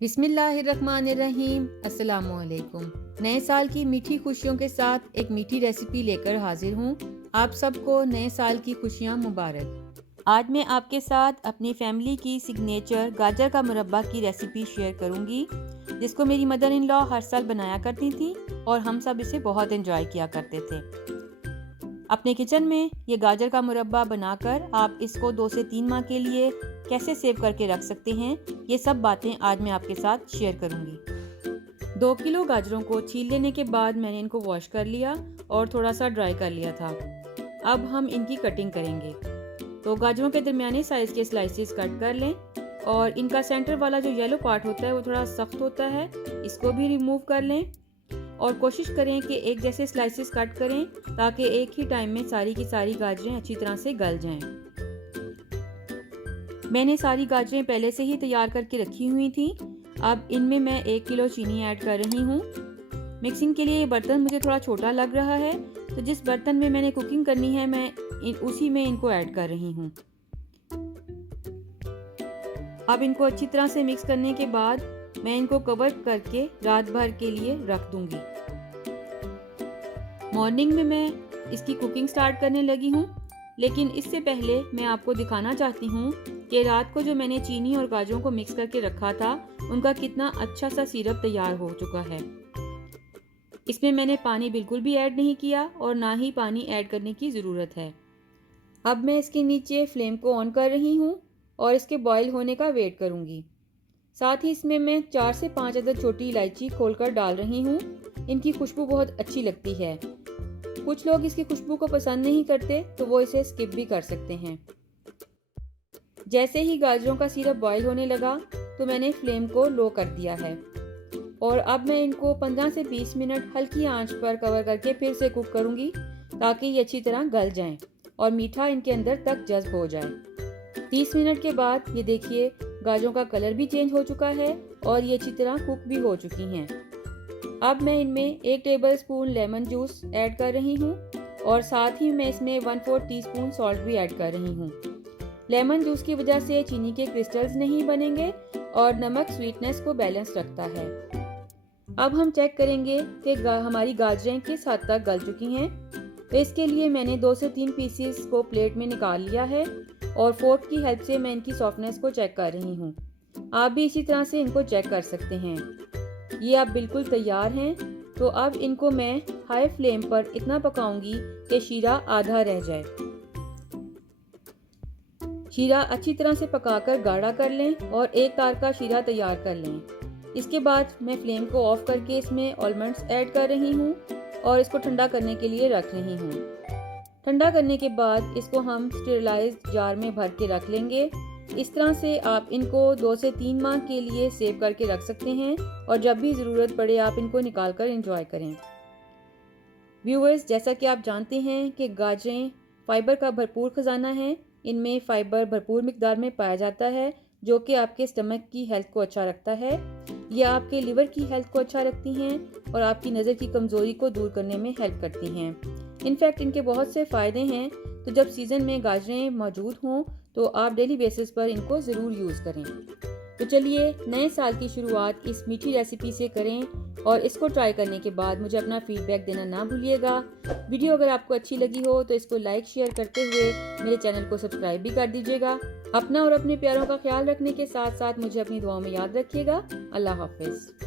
बिस्मिल्लाहिर्रहमानिर्रहीम। अस्सलामुअलैकुम। नए साल की मीठी खुशियों के साथ एक मीठी रेसिपी लेकर हाजिर हूँ। आप सबको नए साल की खुशियाँ मुबारक। आज मैं आपके साथ अपनी फैमिली की सिग्नेचर गाजर का मुरब्बा की रेसिपी शेयर करूँगी, जिसको मेरी मदर इन लॉ हर साल बनाया करती थी और हम सब इसे बहुत एंजॉय किया करते थे। अपने किचन में ये गाजर का मुरब्बा बनाकर आप इसको 2 से 3 माह के लिए कैसे सेव करके रख सकते हैं, ये सब बातें आज मैं आपके साथ शेयर करूंगी। 2 किलो गाजरों को छील लेने के बाद मैंने इनको वॉश कर लिया और थोड़ा सा ड्राई कर लिया था। अब हम इनकी कटिंग करेंगे। तो गाजरों के दरमियाने साइज के स्लाइसेस कट कर लें और इनका सेंटर वाला जो येलो पार्ट होता है वो थोड़ा सख्त होता है, इसको भी रिमूव कर लें और कोशिश करें कि एक जैसे स्लाइसेस कट करें ताकि एक ही टाइम में सारी की सारी गाजरें अच्छी तरह से गल जाएं। मैंने सारी गाजरें पहले से ही तैयार करके रखी हुई थी। अब इनमें मैं 1 किलो चीनी ऐड कर रही हूँ। मिक्सिंग के लिए ये बर्तन मुझे थोड़ा छोटा लग रहा है, तो जिस बर्तन में मैंने कुकिंग करनी है मैं उसी में इनको ऐड कर रही हूँ। अब इनको अच्छी तरह से मिक्स करने के बाद मैं इनको कवर करके रात भर के लिए रख दूंगी। मॉर्निंग में मैं इसकी कुकिंग स्टार्ट करने लगी हूँ, लेकिन इससे पहले मैं आपको दिखाना चाहती हूँ कि रात को जो मैंने चीनी और गाजरों को मिक्स करके रखा था उनका कितना अच्छा सा सिरप तैयार हो चुका है। इसमें मैंने पानी बिल्कुल भी ऐड नहीं किया और ना ही पानी ऐड करने की ज़रूरत है। अब मैं इसके नीचे फ्लेम को ऑन कर रही हूँ और इसके बॉईल होने का वेट करूँगी। साथ ही इसमें मैं 4 से 5 अदद छोटी इलायची खोलकर डाल रही हूँ। इनकी खुशबू बहुत अच्छी लगती है। कुछ लोग इसकी खुशबू को पसंद नहीं करते तो वो इसे स्किप भी कर सकते हैं। जैसे ही गाजरों का सिरप बॉईल होने लगा तो मैंने फ्लेम को लो कर दिया है और अब मैं इनको 15 से 20 मिनट हल्की आंच पर कवर करके फिर से कुक करूँगी ताकि ये अच्छी तरह गल जाएं और मीठा इनके अंदर तक जज्ब हो जाए। 30 मिनट के बाद ये देखिए गाजरों का कलर भी चेंज हो चुका है और ये अच्छी तरह कुक भी हो चुकी हैं। अब मैं इनमें 1 टेबलस्पून लेमन जूस ऐड कर रही हूँ और साथ ही मैं इसमें 1/4 टीस्पून सॉल्ट भी ऐड कर रही हूँ। लेमन जूस की वजह से चीनी के क्रिस्टल्स नहीं बनेंगे और नमक स्वीटनेस को बैलेंस रखता है। अब हम चेक करेंगे कि हमारी गाजरें किस हद तक गल चुकी हैं। तो इसके लिए मैंने 2 से 3 पीसेस को प्लेट में निकाल लिया है और फोर्क की हेल्प से मैं इनकी सॉफ्टनेस को चेक कर रही हूँ। आप भी इसी तरह से इनको चेक कर सकते हैं। ये अब बिल्कुल तैयार हैं। तो अब इनको मैं हाई फ्लेम पर इतना पकाऊंगी कि शीरा आधा रह जाए। शीरा अच्छी तरह से पकाकर गाढ़ा कर लें और एक तार का शीरा तैयार कर लें। इसके बाद मैं फ्लेम को ऑफ करके इसमें आलमंड्स ऐड कर रही हूँ और इसको ठंडा करने के लिए रख रही हूँ। ठंडा करने के बाद इसको हम स्टेरिलाइज्ड जार में भर के रख लेंगे। इस तरह से आप इनको 2 से 3 माह के लिए सेव करके रख सकते हैं और जब भी ज़रूरत पड़े आप इनको निकाल कर एंजॉय करें। व्यूअर्स, जैसा कि आप जानते हैं कि गाजरें फाइबर का भरपूर ख़जाना है। इनमें फाइबर भरपूर मिकदार में पाया जाता है जो कि आपके स्टमक की हेल्थ को अच्छा रखता है। ये आपके लिवर की हेल्थ को अच्छा रखती हैं और आपकी नज़र की कमज़ोरी को दूर करने में हेल्प करती हैं। इनफैक्ट इनके बहुत से फ़ायदे हैं। तो जब सीज़न में गाजरें मौजूद हों तो आप डेली बेसिस पर इनको ज़रूर यूज़ करें। तो चलिए नए साल की शुरुआत इस मीठी रेसिपी से करें और इसको ट्राई करने के बाद मुझे अपना फीडबैक देना ना भूलिएगा। वीडियो अगर आपको अच्छी लगी हो तो इसको लाइक शेयर करते हुए मेरे चैनल को सब्सक्राइब भी कर दीजिएगा। अपना और अपने प्यारों का ख्याल रखने के साथ साथ मुझे अपनी दुआओं में याद रखिएगा। अल्लाह हाफिज़।